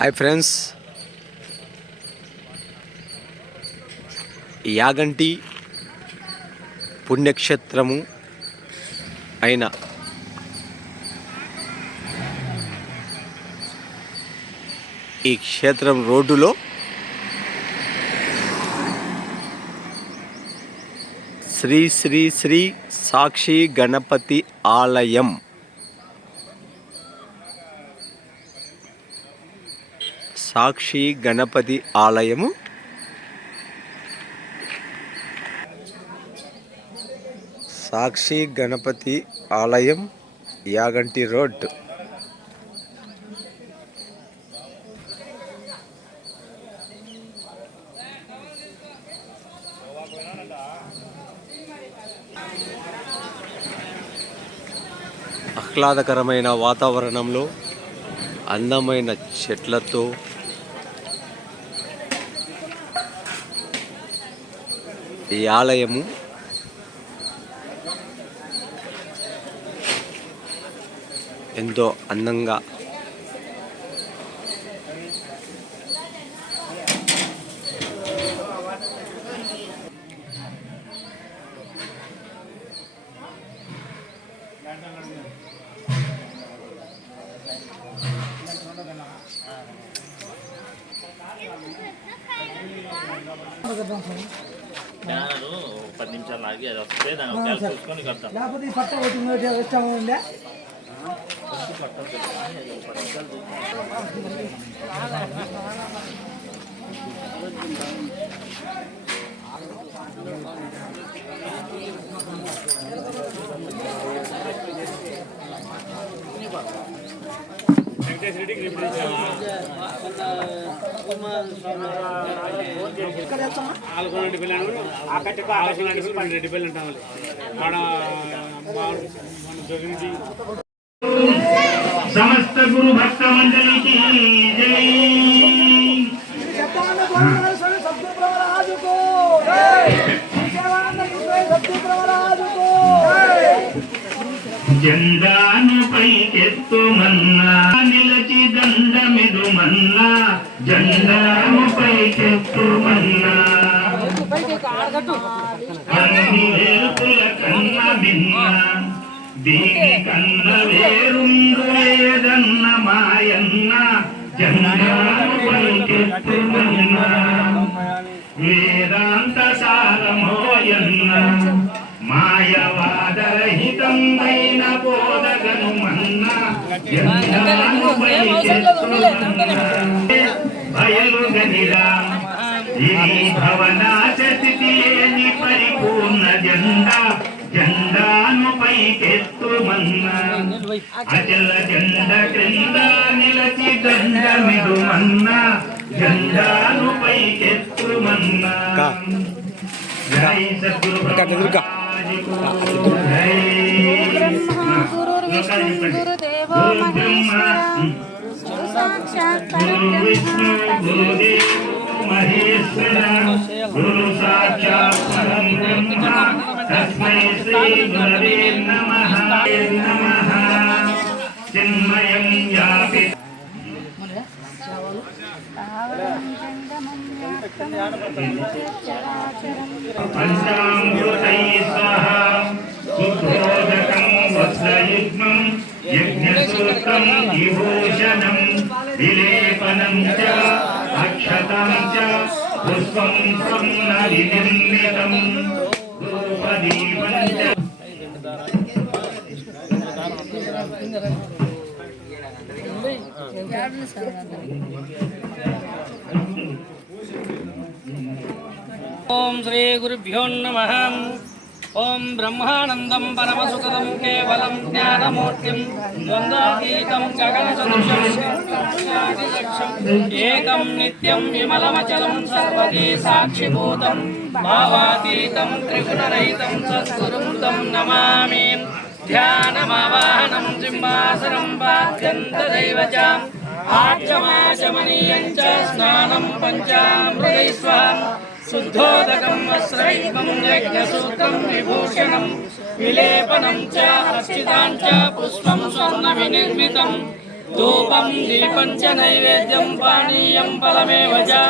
Hi friends. Yaganti పుణ్యక్షేత్రము అయిన ఈ క్షేత్రం రోడ్డులో శ్రీ శ్రీ శ్రీ సాక్షి గణపతి ఆలయం. సాక్షి గణపతి ఆలయము. సాక్షి గణపతి ఆలయం యాగంటి రోడ్. ఆహ్లాదకరమైన వాతావరణంలో అందమైన చెట్లతో ఈ ఆలయము. ఎంతో అందంగా పది నిమిషాలు ఆగి అది వస్తే దాన్ని ఒకసారి చూసుకొని కడతాం లేకపోతే ఈ పట్ట ఒకటి ఇంకోటి ఇష్టం ఉండే ఇక్కడ వెళ్తామా పిల్లలు రెడ్డి పిల్లలు ఉంటాం ఆడ సమస్త గురు భక్త మండలికి జెండాను పైకెత్తు మన్నా. దండమిదుమన్నా జెండాను పైకెత్తుమన్నా అన్ని వేపుల కన్న భిన్న దీని కన్న వేరుండు లేదన్న మాయన్న జెండాను పైకెత్తుమన్నా వేదాంత సారమోయన్న మాయవాదరహితమైన బోధగను మన్న జెండాను లేని పరిపూర్ణ జెండా జెండాను పైకెత్తుమన్నా అచల జెండ క్రింద నిలచి దండమిడుమన్నా జెండాను పైకెత్తుమన్నా జై. సద్గురు జై గురుదేవో గురు బ్రహ్మ గురు సాక్షాత్ గురు గురు సాక్షాత్ తస్మై శ్రీ గురవే నమః నమః చిన్మయం యాపి పంచామృతై శుద్ధోదకం వస్త్రయుగ్మం యజ్ఞసూత్రం విభూషణం విలేపనం చ అక్షతం చ పుష్పం స్వర్ణవినిర్మితం ధూపదీపం చ ఓం శ్రీ గురుభ్యో నమ ఓం బ్రహ్మానందం పరమసుఖదం కేవలం జ్ఞానమూర్తిం ద్వంద్వాతీతం గగనసదృశం ఏకం నిత్యం విమలమచలం సర్వదీ సాక్షిభూతం భావాతీతం త్రిగుణరహితం సద్గురుం తం నమామి. ధ్యానమావాహనం సింహాసనం వాద్యంతదైవచాం ఆచమాచమనీయం చ స్నానం పంచామృతైస్వాం శుద్ధోదకం వస్త్రైకం యజ్ఞసూత్రం విభూషణం విలేపనం చ అర్చితాం చ పుష్పం స్వర్ణ వినిర్మితం ధూపం దీపం చ నైవేద్యం పానీయం ఫలమేవ చ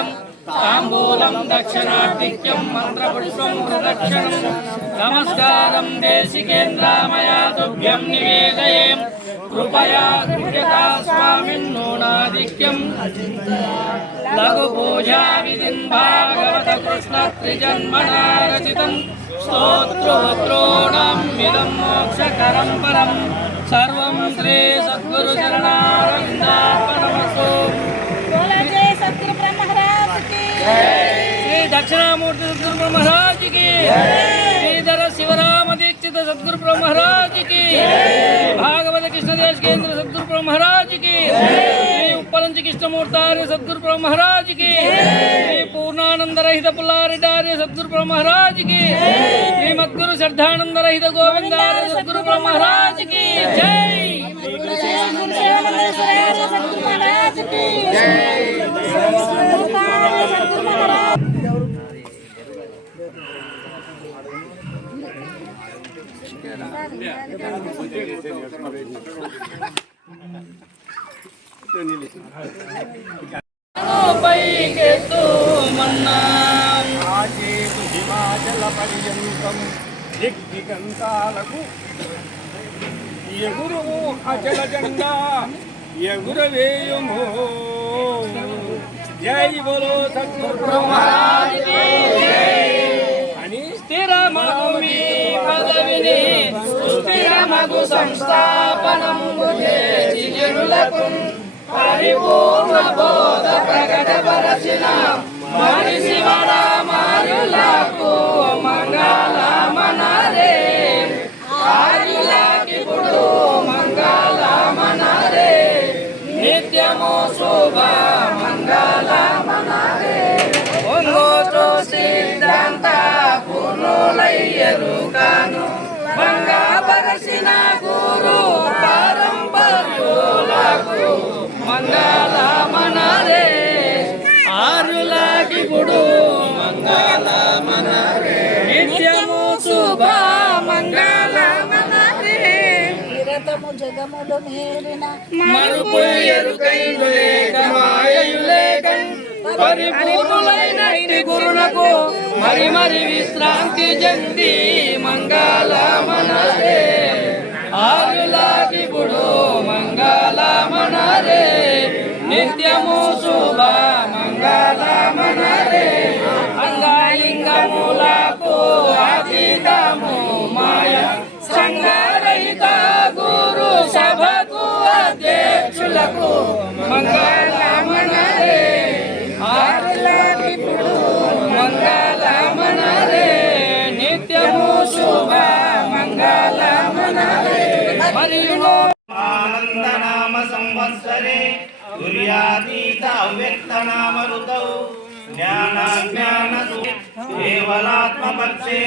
తాంబూలం దక్షిణాధిక్యం మంత్రపుష్పం ప్రదక్షిణం నమస్కారం దేశికేంద్రామయా తుభ్యం నివేదయే కృపయా కృషకా స్వామిన్నోనాధిక్యం లఘు పూజా విధిం భాగవత కృష్ణ త్రిజన్మనా రచితం. స్తోత్రోత్రోణం ఇదం మోక్షకరం పరం. సర్వం శ్రీ సద్గురు శరణారవిందాపణమస్తు శ్రీ దక్షిణామూర్తి సద్గురు బ్రహ్మరాజుకి. శ్రీధర శివరామ దీక్షిత సద్గురు బ్రహ్మరాజు కృష్ణదేశ్ కేంద్ర సద్గురు బ్రహ్మరాజుకి శ్రీ ఉప్పలంచి కృష్ణమూర్తార్య సద్గురు బ్రహ్మరాజుకి శ్రీ పూర్ణానందరహిత పుల్లారెడ్డార్య సద్గురు బ్రహ్మరాజుకి శ్రీ మద్గురు శ్రద్ధానందరహిత గోవిందార్య సద్గురు బ్రహ్మరాజుకి జై गुरु పైకెత్తు మన్నా హిమాచల పర్యంతం దిగ్దిగంతాలకు ఎగురు అచల జెండా ఎగురవేయుము జై బోలో సద్గురు అని స్థిరమగు మీ పదవిని సుస్థిరమగు సంస్థాపనము చేసి జనులకు పరిపూర్ణ బోధ ప్రకటపరచిన మనిషి మారులకు మంగళమనరే ఆరులకిప్పుడు మంగళమనరే నిత్యము శుభ మంగళమనరే ఒంగోటు సిద్ధాంత పునులయ్యరు కాను పారంపర్యులకు మంగళమనరే. ఆరులకి గుడు మంగళమనరే. నిత్యము శుభ మంగళమనరే. నిరతము జగములు మేలిన మరుపు ఎరుకైన లేక పరిపూర్ణులైన గురులకు మరి మరి విశ్రాంతి జంది మంగళమనరే. మంగళమనరే నిత్యము శుభ మంగళమనరే అంగాలింగములకు అతీతము మాయ. సంగారహిత గురు సభకు అధ్యక్షులకు మంగళ संवत्सरे तुर्यातीत अव्यक्तनामऋतौ నామ ఋతౌ జ్ఞానాజ్ఞాన కేవలాత్మపక్షే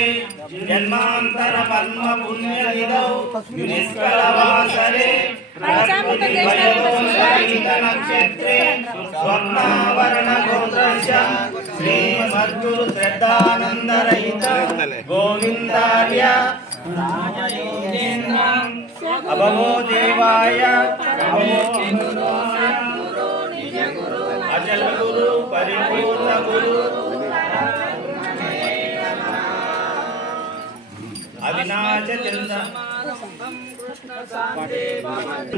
జన్మాంతర పద్మ పుణ్య నిధౌ నిష్కలవాసరే ప్రకృతి నక్షత్రే స్వర్ణావరణ గోత్రశ శ్రీ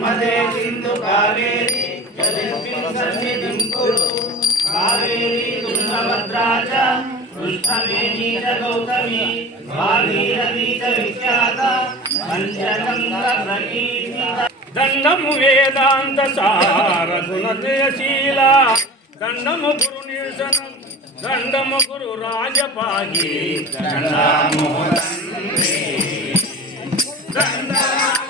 మదే సింధు కావేరి జలిస్మిన్ సన్నిధిం కురు కావేరి కృష్ణవేణీ చ గౌతమి భాగీరథీ చ విఖ్యాత పంచగంగ ప్రకీర్తిత దండము వేదాంత సార గుణశీల దండము గురు నిరసనం దండము గురు రాజపాగి దండము Dandara.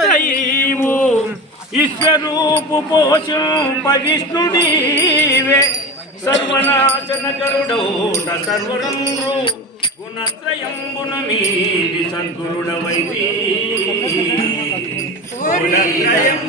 సృష్టయీవు ఈశ్వరూపు పోషింప విష్ణుడీవే సర్వనాశన కరుడౌట సర్వరంగు గుణత్రయంబును మీది సద్గురుడవైతి గుణత్రయం